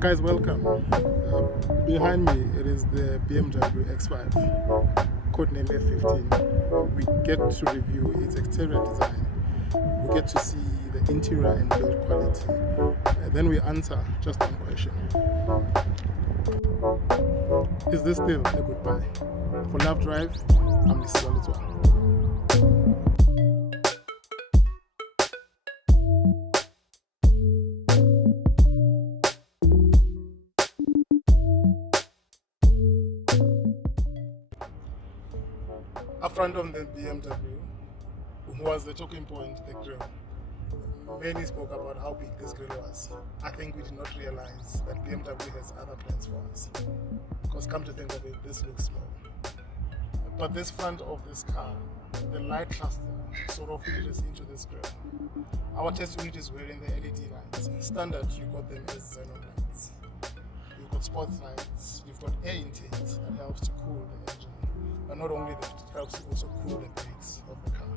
Guys, welcome. Behind me, it is the BMW X5, codename F15. We get to review its exterior design. We get to see the interior and build quality. And then we answer just one question. Is this still a good buy? For Love Drive, I'm the Solid One. Up front of the BMW was the talking point, the grille. Many spoke about how big this grille was. I think we did not realize that BMW has other plans for us. Because come to think of it, this looks small. But this front of this car, the light cluster sort of filters into this grille. Our test unit is wearing the LED lights. Standard, you got them as xenon lights. You've got spot lights, you've got air intakes that helps to cool the engine. But not only that, it helps to also cool the brakes of the car.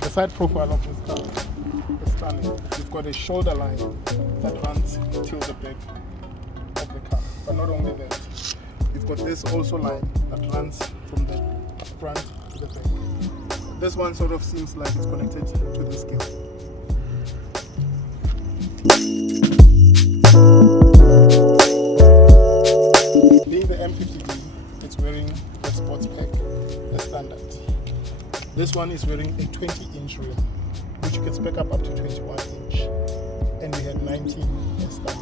The side profile of this car is stunning. You've got a shoulder line that runs till the back of the car. But not only that, you've got this also line that runs from the front to the back. This one sort of seems like it's connected to the scale. Being the M50d, it's wearing the sports pack, the standard. This one is wearing a 20-inch rim, which you can spec up to 21-inch, and we had 19 as standard.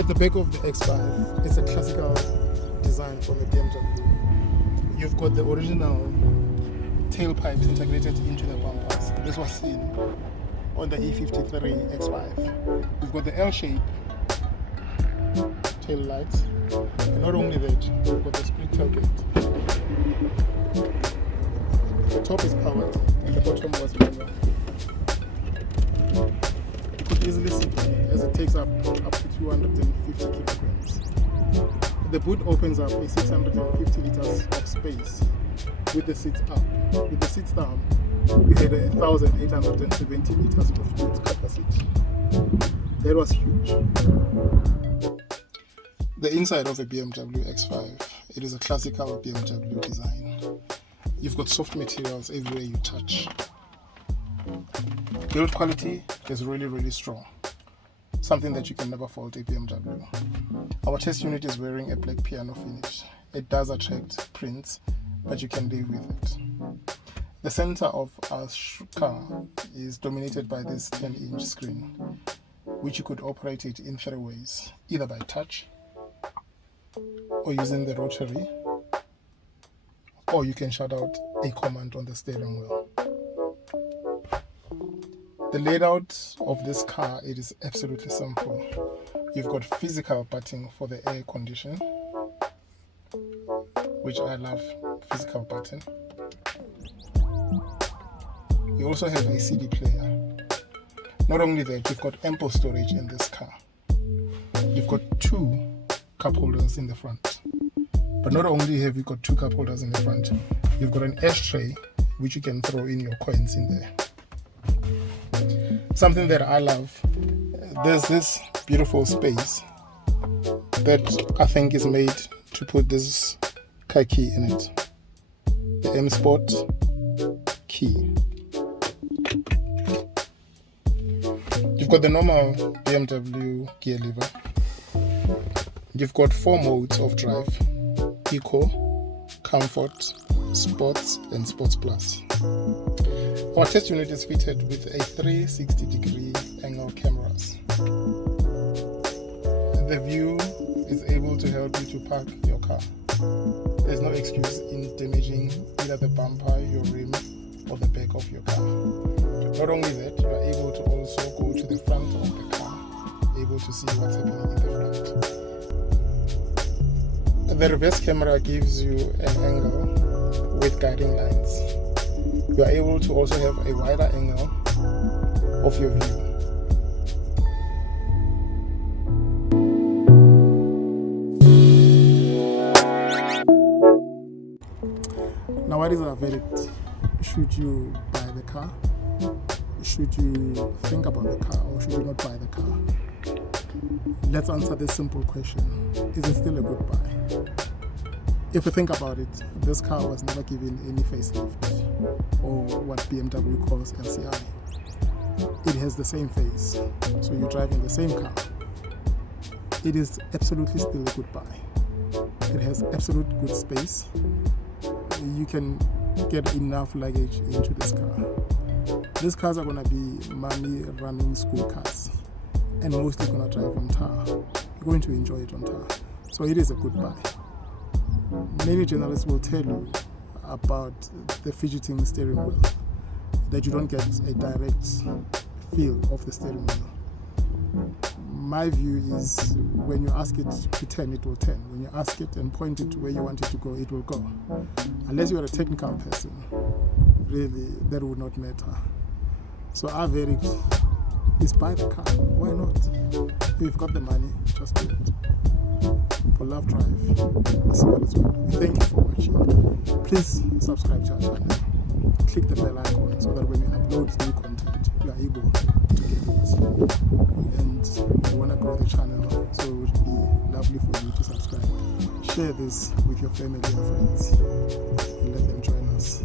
At the back of the X5, it's a classical design from the BMW. You've got the original tailpipes integrated into the bumpers. This was seen on the E53 X5. You've got the L-shape tail lights, and not only that, you've got the split tailgate. The top is powered and the bottom was manual. You could easily sit as it takes up to 250 kilograms. The boot opens up a 650 liters of space with the seats up. With the seats down, we had 1,870 liters of boot capacity. That was huge. The inside of a BMW X5, it is a classical BMW design. You've got soft materials everywhere you touch. Build quality is really, really strong. Something that you can never fault a BMW. Our test unit is wearing a black piano finish. It does attract prints, but you can live with it. The center of our car is dominated by this 10-inch screen, which you could operate it in 3 ways, either by touch, or using the rotary, or you can shout out a command on the steering wheel. The layout of this car, it is absolutely simple. You've got physical button for the air condition, which I love, physical button. You also have a CD player. Not only that, you've got ample storage in this car. You've got 2 cup holders in the front. But not only have you got 2 cup holders in the front, you've got an ashtray which you can throw in your coins in there. Something that I love, there's this beautiful space that I think is made to put this car key in it. The M Sport key. You've got the normal BMW gear lever. You've got 4 modes of drive: Eco, Comfort, Sports, and Sports Plus. Our test unit is fitted with a 360-degree angle cameras. The view is able to help you to park your car. There's no excuse in damaging either the bumper, your rim, or the back of your car. Not only that, you are able to also go to the front of the car, able to see what's happening in the front. The reverse camera gives you an angle with guiding lines. You are able to also have a wider angle of your view. verdict. Should you buy the car? Should you think about the car, or should you not buy the car? Let's answer this simple question. Is it still a good buy? If you think about it, this car was never given any facelift, or what BMW calls LCI. It has the same face, so you're driving the same car. It is absolutely still a good buy. It has absolute good space. You can get enough luggage into this car. These cars are going to be money running school cars, and mostly going to drive on tar. You're going to enjoy it on tar. So it is a good buy. Many journalists will tell you about the fidgeting steering wheel, that you don't get a direct feel of the steering wheel. My view is when you ask it to turn, it will turn. When you ask it and point it to where you want it to go, it will go. Unless you are a technical person, really, that would not matter. So our verdict is buy the car. Why not? If you've got the money, just do it. For Love Drive, this is what it's about. Thank you for watching. Please subscribe to our channel. Click the bell icon so that when we upload new content, you are able to get it. And you want to grow the channel, so it would be lovely for you to subscribe. Share this with your family and friends. And let them join us.